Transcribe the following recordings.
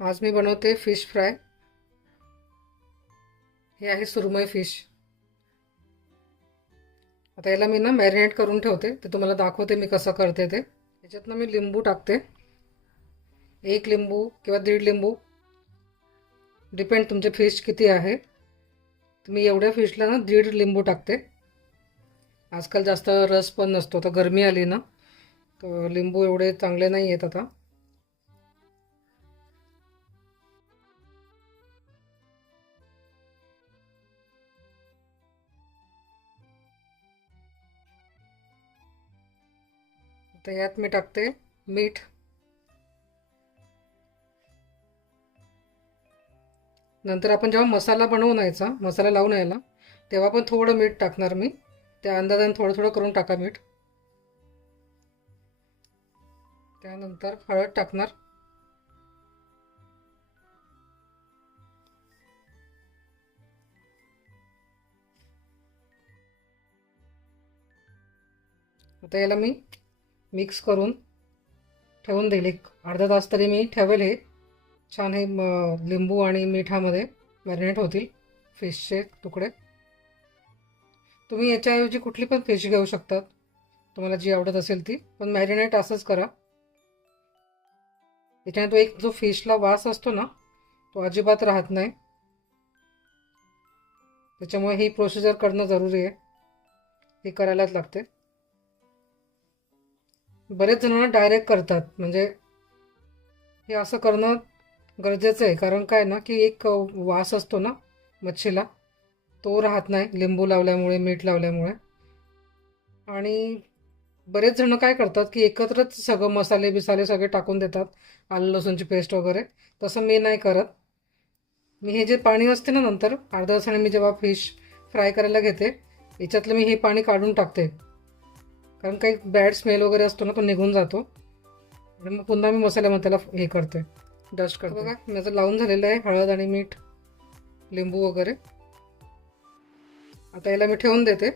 आज मी बनवते fish fry. हे आहे सुरमई फिश। आता याला मी मॅरिनेट करून ठेवते, ते तुम्हाला दाखवते मी कसं करते ते। याच्यात मी लिंबू टाकते, एक लिंबू किंवा दीड लिंबू, डिपेंड तुमचे फिश किती आहे। तुम्ही एवढ्या फिशला दीड लिंबू टाकते। आजकाल जास्त रस पण नसतो, तर गरमी आली ना, तर लिंबू एवढे चांगले नाही आहेत आता। तर यात मी टाकते मीठ, नंतर आपण जेव्हा मसाला बनवून यायचा, मसाला लावून यायला, तेव्हा पण थोडं मीठ टाकणार मी। त्या अंदाजाने थोडं थोडं करून टाका मीठ। त्यानंतर हळद टाकणार, आता याला मी मिक्स करून ठेवून देईल। एक अर्धा तास तरी मी ठेवेल। हे छान हे लिंबू आणि मिठामध्ये मॅरिनेट होतील फिशचे तुकडे। तुम्ही याच्याऐवजी कुठली पण फिश घेऊ शकतात, तुम्हाला जी आवडत असेल ती, पण मॅरिनेट असंच करा। याच्याने तो एक जो फिशला वास असतो ना, तो अजिबात राहत नाही। त्याच्यामुळे ही प्रोसिजर करणं जरुरी आहे, हे करायलाच लागते। बरेच जण डायरेक्ट करतात, म्हणजे हे असं करणं गरजेचं आहे। कारण काय ना, की एक वास असतो ना मच्छीला, तो राहत नाही लिंबू लावल्यामुळे, मीठ लावल्यामुळे। आणि बरेच जण काय करतात की एकत्रच सगळं मसाले बिसाले सगळे टाकून देतात, आलं लसूणची पेस्ट वगैरे। तसं मी नाही करत। मी हे जे पाणी असते ना, नंतर अर्ध्या तासाने मी जेव्हा फिश फ्राय करायला घेते, याच्यातलं मी हे पाणी काढून टाकते। कारण काही बॅड स्मेल वगैरे असतो ना, तो निघून जातो। आणि मग पुन्हा मी मसाल्यामध्ये त्याला हे करते, डस्ट करते। बघा माझं लावून झालेलं आहे, हळद आणि मीठ, लिंबू वगैरे। आता याला मी ठेवून देते,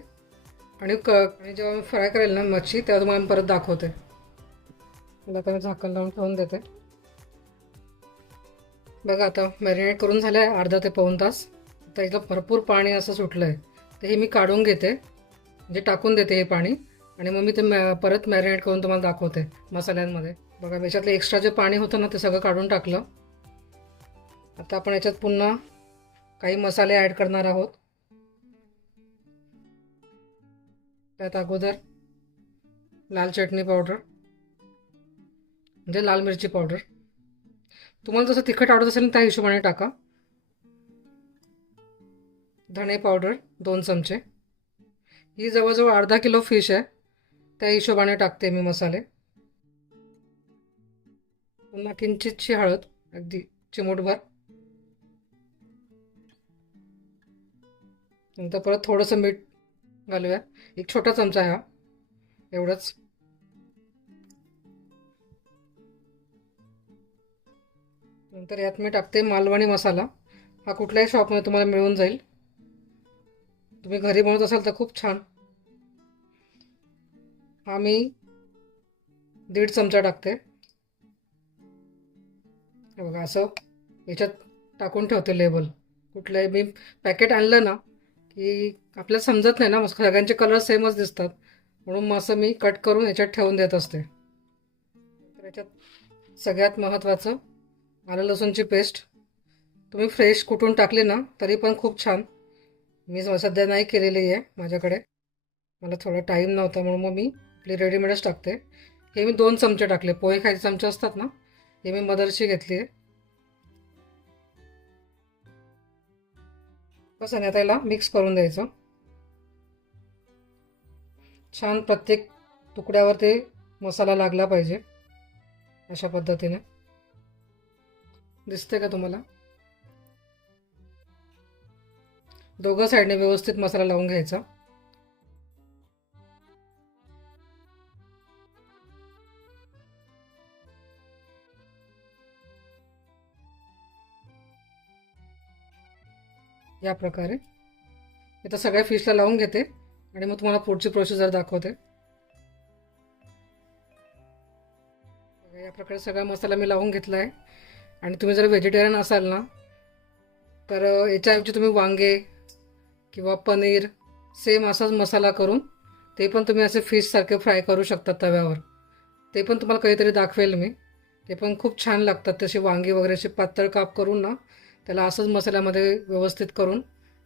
आणि जेव्हा मी फ्राय करेल ना मच्छी, तेव्हा तुम्हाला मी परत दाखवते। मला आता मी झाकण लावून ठेवून देते। बघा आता मॅरिनेट करून झालं आहे अर्धा ते पाऊण तास। आता इथं भरपूर पाणी असं सुटलं आहे, तर हे मी काढून घेते, म्हणजे टाकून देते हे पाणी। आणि मग मी ते परत मॅरिनेट करून तुम्हाला दाखवते मसाल्यांमध्ये। बघा याच्यातलं एक्स्ट्रा जे पाणी होतं ना, ते सगळं काढून टाकलं। आता आपण याच्यात पुन्हा काही मसाले ॲड करणार आहोत। त्यात अगोदर लाल चटणी पावडर, म्हणजे लाल मिरची पावडर। तुम्हाला जसं तिखट आवडत असेल त्या हिशोबाने टाका। धणे पावडर 2 चमचे। ही जवळजवळ अर्धा किलो फिश आहे, त्या हिशोबाने टाकते मी मसाले। पुन्हा किंचितशी हळद, अगदी चिमूटभर। नंतर परत थोडंसं मीठ घालूया, एक छोटा चमचा आहे हा, एवढंच। नंतर यात मी टाकते मालवणी मसाला। हा कुठल्याही शॉपमध्ये तुम्हाला मिळून जाईल, तुम्ही घरी बनवत असाल तर खूप छान। हा मी 1.5 चमचा टाकते। हे बघा असं याच्यात टाकून ठेवते लेबल। कुठलंही मी पॅकेट आणलं ना, की आपल्याला समजत नाही ना, सगळ्यांचे कलर सेमच दिसतात, म्हणून मग असं मी कट करून याच्यात ठेवून देत असते। तर याच्यात सगळ्यात महत्त्वाचं आलं लसूणची पेस्ट। तुम्ही फ्रेश कुटून टाकली ना तरी पण खूप छान। मी सध्या नाही केलेली आहे माझ्याकडे, मला थोडा टाईम नव्हता, म्हणून मग मी आपली रेडीमेडच टाकते। हे मी 2 चमचे टाकले, पोहे खायचे चमचे असतात ना, हे मी मदरची घेतली आहे। बस, आणि आता याला मिक्स करून द्यायचं छान। प्रत्येक तुकड्यावर ते मसाला लागला पाहिजे, अशा पद्धतीने। दिसते का तुम्हाला? दोघं साईडने व्यवस्थित मसाला लावून घ्यायचा। या प्रकारे इथं सगळ्या फिशला लावून घेते, आणि मग तुम्हाला पुढची प्रोसिजर दाखवते। या प्रकारे सगळा मसाला मी लावून घेतला आहे। आणि तुम्ही जर व्हेजिटेरियन असाल ना तर याच्याऐवजी तुम्ही वांगे किंवा पनीर सेम असाच मसाला करून ते पण तुम्ही असे फिशसारखे फ्राय करू शकता तव्यावर. ते पण तुम्हाला कधीतरी दाखवेल मी. ते पण खूप छान लागतात. तसे वांगी वगैरे असे पातळ काप करून ना त्याला असंच मसाल्यामध्ये व्यवस्थित करून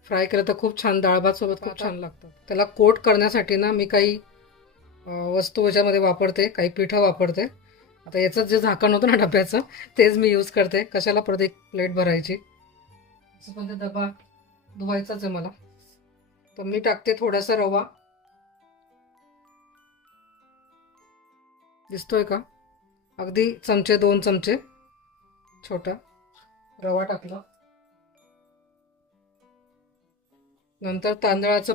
फ्राय केलं तर खूप छान डाळ भात सोबत खूप छान लागतात. त्याला कोट करण्यासाठी ना मी काही वस्तू याच्यामध्ये वापरते, काही पिठं वापरते. आता याचं जे झाकण होतं ना डब्याचं तेच मी यूज करते. कशाला परत एक प्लेट भरायची. असं पण ते डबा धुवायचाच आहे मला. तर मी टाकते थोडासा रवा. दिसतोय का? अगदी चमचे 2 चमचे छोटा रवा टाकला. नंतर तांदळाचं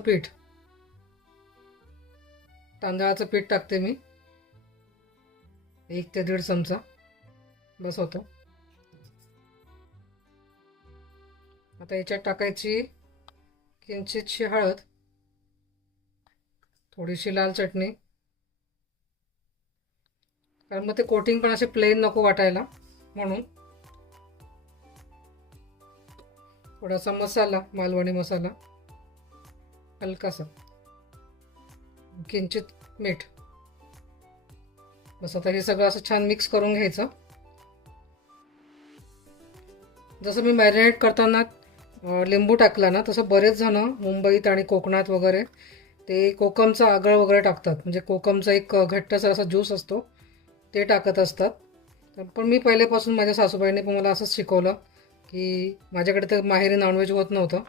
पीठ टाकते मी 1 ते 1.5 चमचा बस होतं. आता याच्यात टाकायची किंचितशी हळद, थोडीशी लाल चटणी, कारण मग ते कोटिंग पण असे प्लेन नको वाटायला म्हणून. थोडासा मसाला, मालवणी मसाला हलकासा, किंचित मीठ. बस आता हे सगळं असं छान मिक्स करून घ्यायचं. जसं मी मॅरिनेट करताना लिंबू टाकला ना तसं बरेच जण मुंबईत आणि कोकणात वगैरे ते कोकमचं आगळ वगैरे टाकतात. म्हणजे कोकमचा एक घट्टसा असा ज्यूस असतो ते टाकत असतात. पण मी पहिल्यापासून माझ्या सासूबाईंनी पण मला असंच शिकवलं की माझ्याकडे तर माहेरी नॉनव्हेज होत नव्हतं.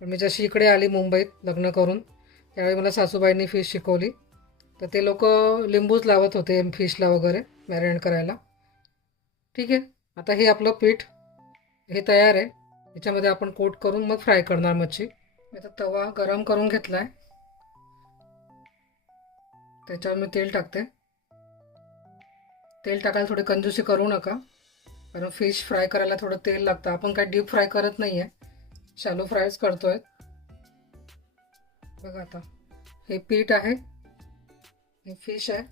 पण मी जशी इकडे आली मुंबईत लग्न करून त्यावेळी मला सासूबाईंनी फिश शिकवली. तर ते लोक लिंबूच लावत होते फिशला वगैरे मॅरिनेट करायला. ठीक आहे, आता हे आपलं पीठ हे तयार आहे. याच्यामध्ये आपण कोट करून मग फ्राय करणार मच्छी. आता तवा गरम करून घेतला आहे. त्याच्यावर मी तेल टाकते. तेल टाकायला थोडी कंजूसी करू नका, कारण फिश फ्राय करायला थोडं तेल लागतं. आपण काय डीप फ्राय करत नाही आहे, शॅलो फ्रायच करतोय. बघा आता हे पीठ आहे, हे फिश आहे.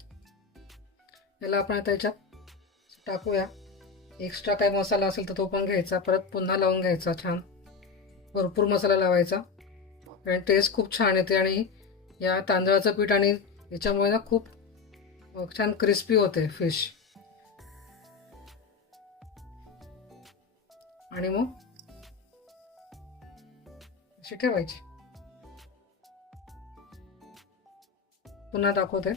याला आपण आता याच्यात टाकूया. एक्स्ट्रा काही मसाला असेल तर तो पण घ्यायचा, परत पुन्हा लावून घ्यायचा. छान भरपूर मसाला लावायचा आणि टेस्ट खूप छान येते. आणि या तांदळाचं पीठ आणि याच्यामुळे ना खूप छान क्रिस्पी होते फिश. आणि मग अशी ठेवायची. पुन्हा दाखवते.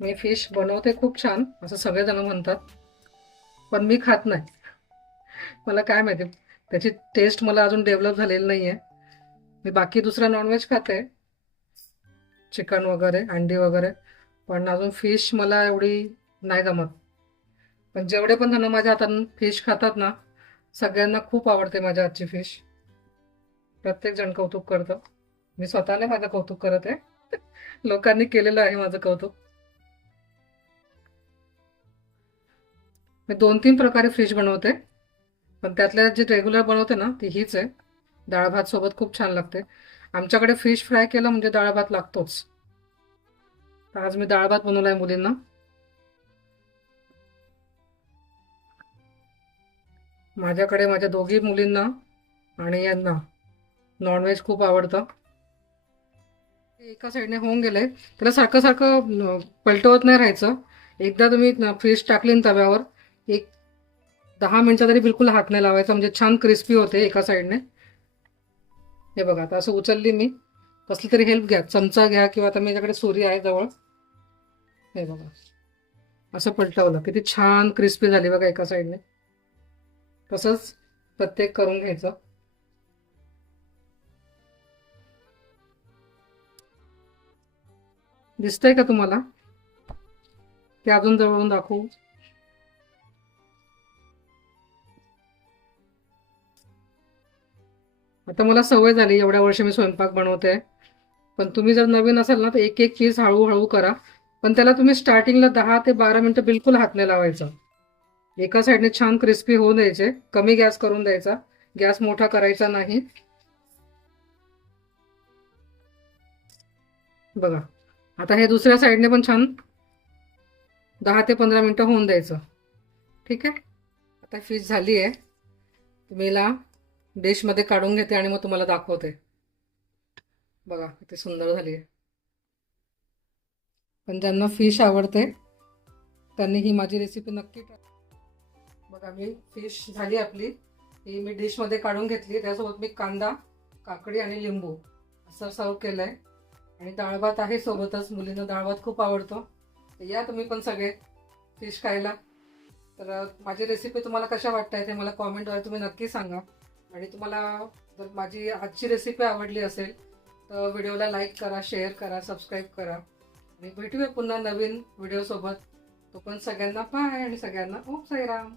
मी फिश बनवते खूप छान असं सगळेजण म्हणतात, पण मी खात नाही. मला काय माहिती, त्याची टेस्ट मला अजून डेव्हलप झालेली नाही आहे. मी बाकी दुसरा नॉनव्हेज खाते, चिकन वगैरे, अंडी वगैरे, पण अजून फिश मला एवढी नाही जमत. पण जेवढे पण जण माझ्या हातानं फिश खातात ना सगळ्यांना खूप आवडते माझ्या हातची फिश. प्रत्येक जण कौतुक करतं. मी स्वतःने माझं कौतुक करत आहे, लोकांनी केलेलं आहे माझं कौतुक. मी 2-3 प्रकारे फिश बनवते, पण त्यातल्या जे रेग्युलर बनवते ना ती हीच आहे. डाळ भात सोबत खूप छान लागते. आमच्याकडे फिश फ्राय केलं म्हणजे डाळ भात लागतोच. तर आज मी डाळ भात बनवलाय मुलींना. माझ्याकडे माझ्या दोघी मुलींना आणि यांना नॉनव्हेज खूप आवडतं. एका साईडने होऊन गेले, त्याला सारखं सारखं पलटवत नाही राहायचं. एकदा तुम्ही फिश टाकली ना तव्यावर, एक 10 मिनिटं तरी बिलकुल हात नाही लावायचा, म्हणजे छान क्रिस्पी होते एका साईडने. हे बघा आता असं उचलली मी, कसली तरी हेल्प घ्या, चमचा घ्या किंवा आता माझ्याकडे सुरी आहे जवळ. हे बघा असं पलटवलं किती छान क्रिस्पी झाली बघा एका साईडने. तसंच प्रत्येक करून घ्यायचं. दिसतंय का तुम्हाला? ते अजून जवळून दाखवू. आता मला सवय झाली, एवढ्या वर्ष मी स्वयंपाक बनवते. पण तुम्ही जर नवीन असाल ना तर एक एक पीस हळूहळू करा. पण त्याला तुम्ही स्टार्टिंगला 10 ते 12 मिनिटं बिलकुल हात नाही लावायचा. एका साईडने छान क्रिस्पी होऊन द्यायचे, कमी गॅस करून द्यायचा. गॅस मोठा करायचा नाही. बघा आता हे दुसऱ्या साईडने पण छान 10 ते 15 मिनिटं होऊन द्यायचं. ठीक आहे. आता फिश झाली आहे. मी याला डिशमध्ये काढून घेते आणि मग तुम्हाला दाखवते. बघा किती सुंदर झाली आहे. पण ज्यांना फिश आवडते त्यांनी ही माझी रेसिपी नक्की ट्राय. बघा मी फिश झाली आपली, ही मी डिशमध्ये काढून घेतली. त्यासोबत मी कांदा, काकडी आणि लिंबू असं सर्व केलंय. आणि डाळ भात आहे सोबतच. मुलींना डाळ भात खूप आवडतो. या तुम्ही पण सगळे फिश खायला. तर माझी रेसिपी तुम्हाला कशा वाटताय ते मला कॉमेंटद्वारे तुम्ही नक्की सांगा. आणि तुम्हाला जर माझी आजची रेसिपी आवडली असेल तर व्हिडिओला लाईक करा, शेअर करा, सबस्क्राईब करा. आणि भेटूया पुन्हा नवीन व्हिडिओसोबत. तो पण सगळ्यांना बाय आणि सगळ्यांना ओम साईराम.